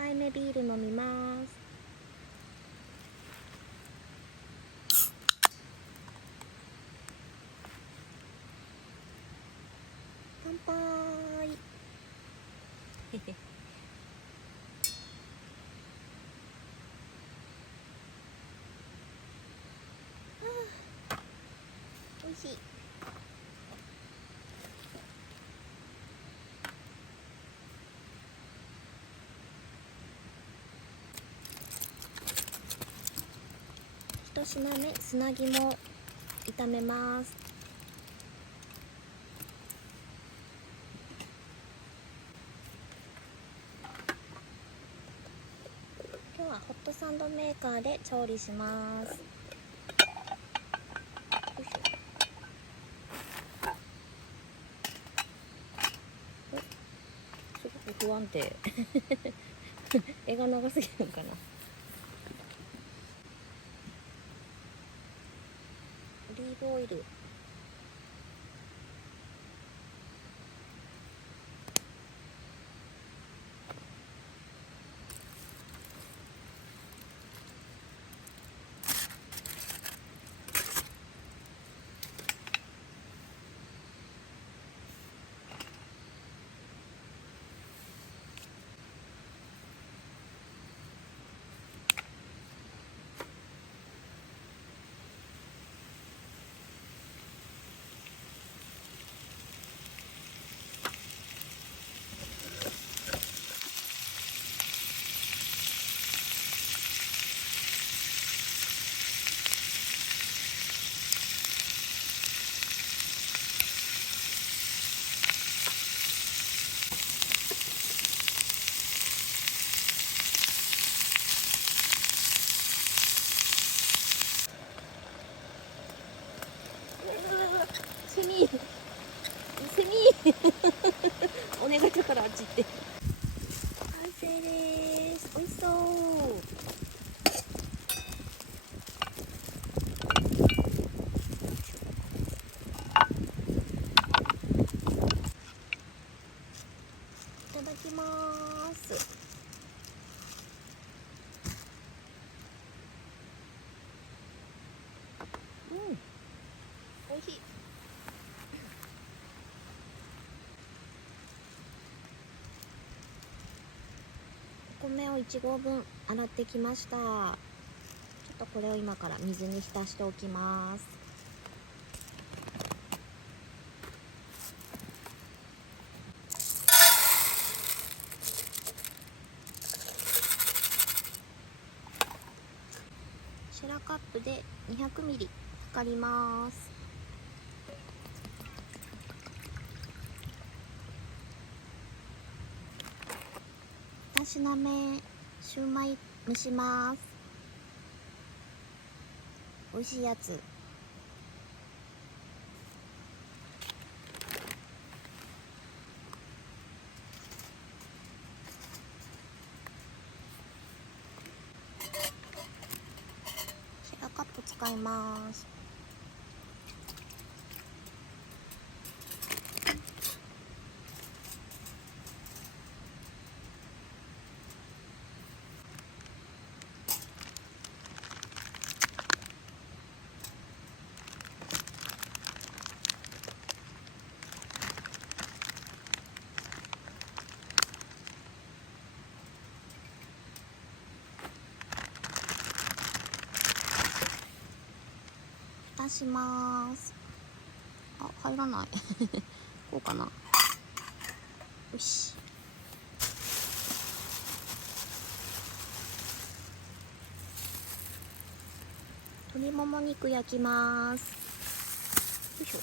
杯目ビール飲みます。乾杯。美味しい。一品目、砂肝炒めます。今日はホットサンドメーカーで調理します。すごく不安定。絵が長すぎるのかな。オリーブオイル。セミお願いだからあっち行って。完成です。美味しそう。いただきます。美味しい。お米を1合分洗ってきました。ちょっとこれを今から水に浸しておきます。シェラカップで200ミリ測ります。2品目、シューマイ蒸します。美味しいやつ。シェラカップ使います。蓋します。あ、入らない。こうかな。よし。鶏もも肉焼きます。よいしょ。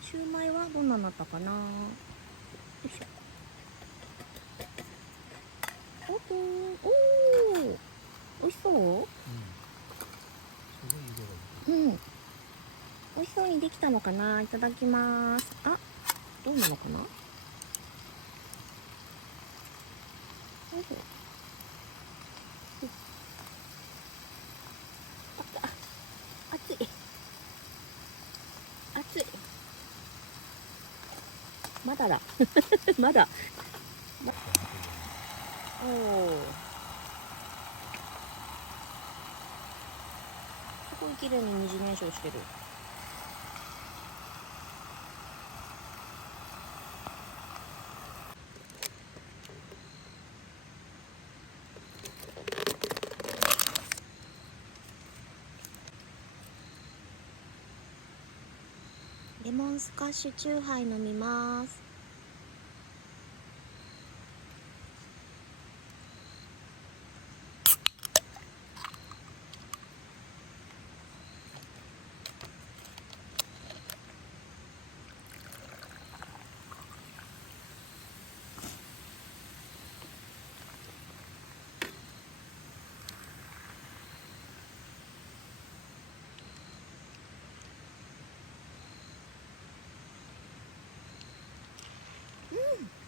シューマイはどんなのだったかな。よいしょ。オープン。おお、美味しそう。うん、美味しそうにできたのかな。いただきます。あ、どうなのかな。熱い熱い、まだだまだ、おお、すごい綺麗に二次燃焼してる。レモンスカッシュチューハイ飲みます。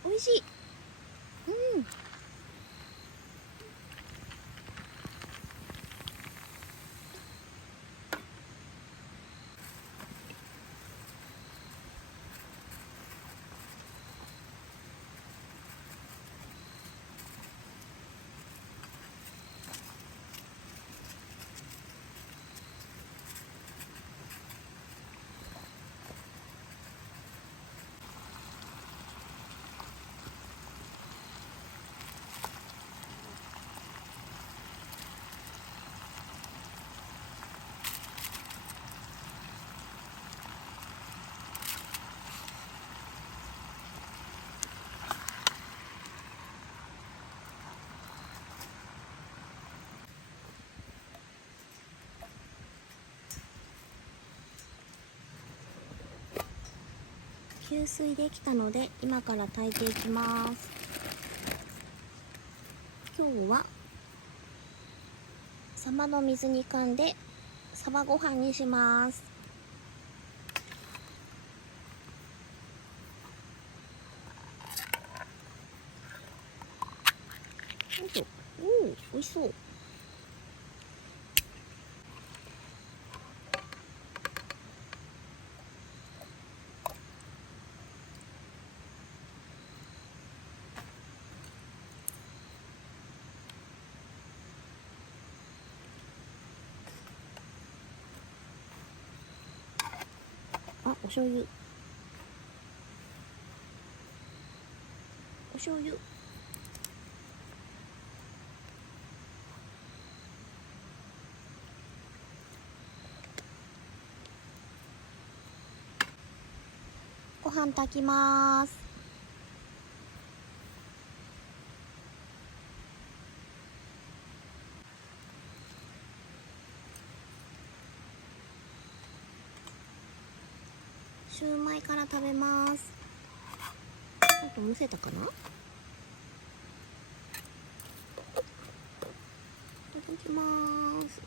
美味しい。うん。給水できたので今から炊いていきます。今日はサバの水煮缶でサバご飯にします。よいしょ。おお、美味しそう。あ、お醤油。お醤油。ご飯炊きます。シューマイから食べます。ちょっとむせたかな。いただきます。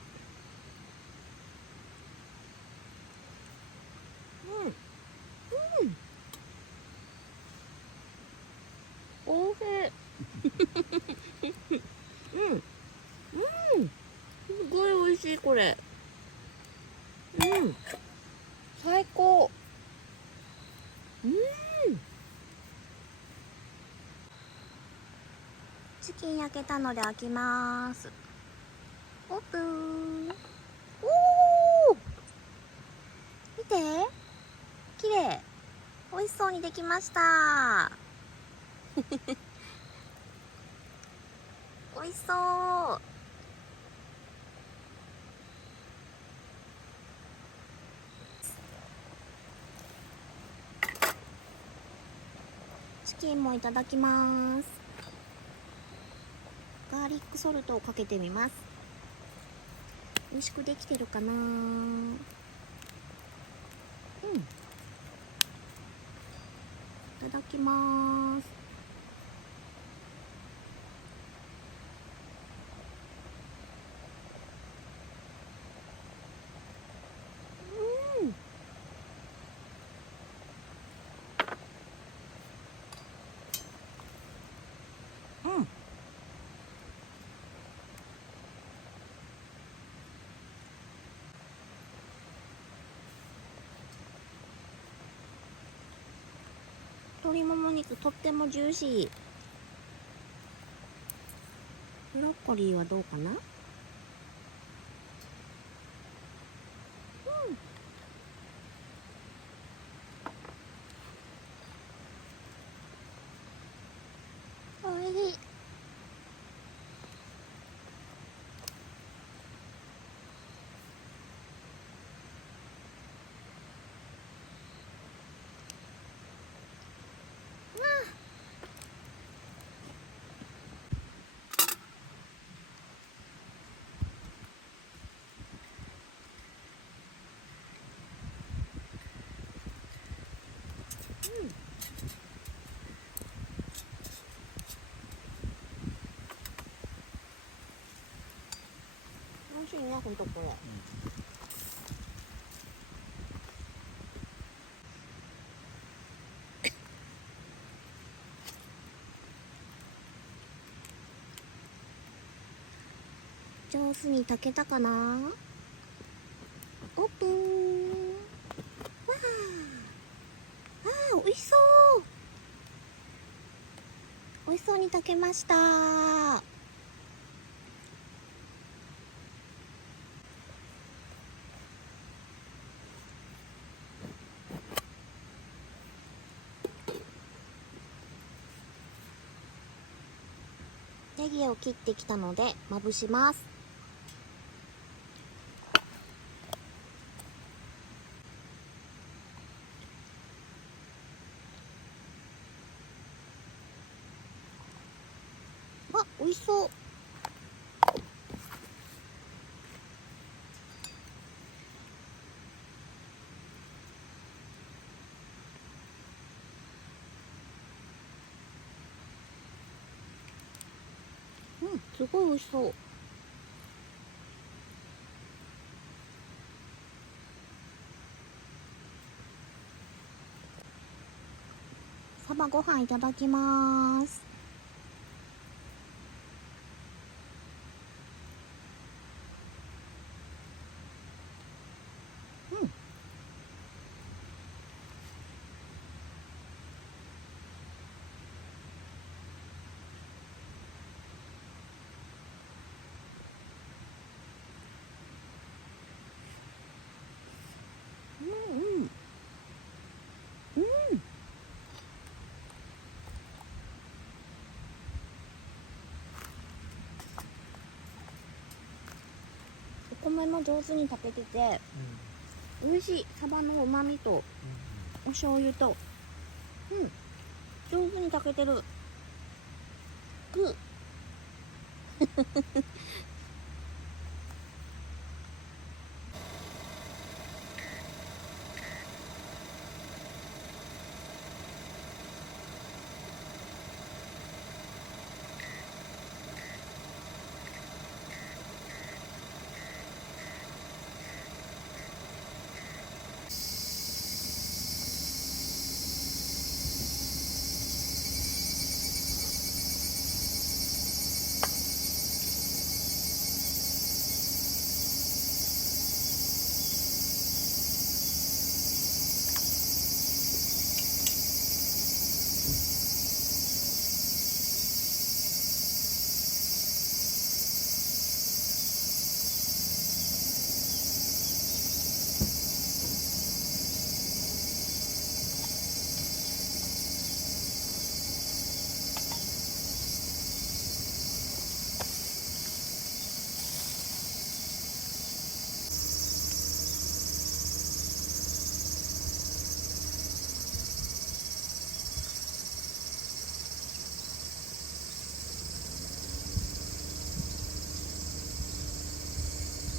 うん。うん。おいしい。うん。うん。すごい美味しいこれ。うん。最高。うん。チキン焼けたので開けます。オープン。おお。見て。綺麗。美味しそうにできました。美味しそう。チキンもいただきます。ガーリックソルトをかけてみます。美味しくできてるかな。うん。いただきます。うん。鶏もも肉とってもジューシー。ブロッコリーはどうかな。おいしい。美味しいね、ほんとこれ。上手に炊けたかな。オープン。わあ、美味しそう。美味しそうに炊けました。ネギを切ってきたのでまぶします。わ、美味しそう。すごい美味しそう。サバご飯いただきます。お米も上手に炊けてて、美味しい。サバの旨味とお醤油と、上手に炊けてる。グー。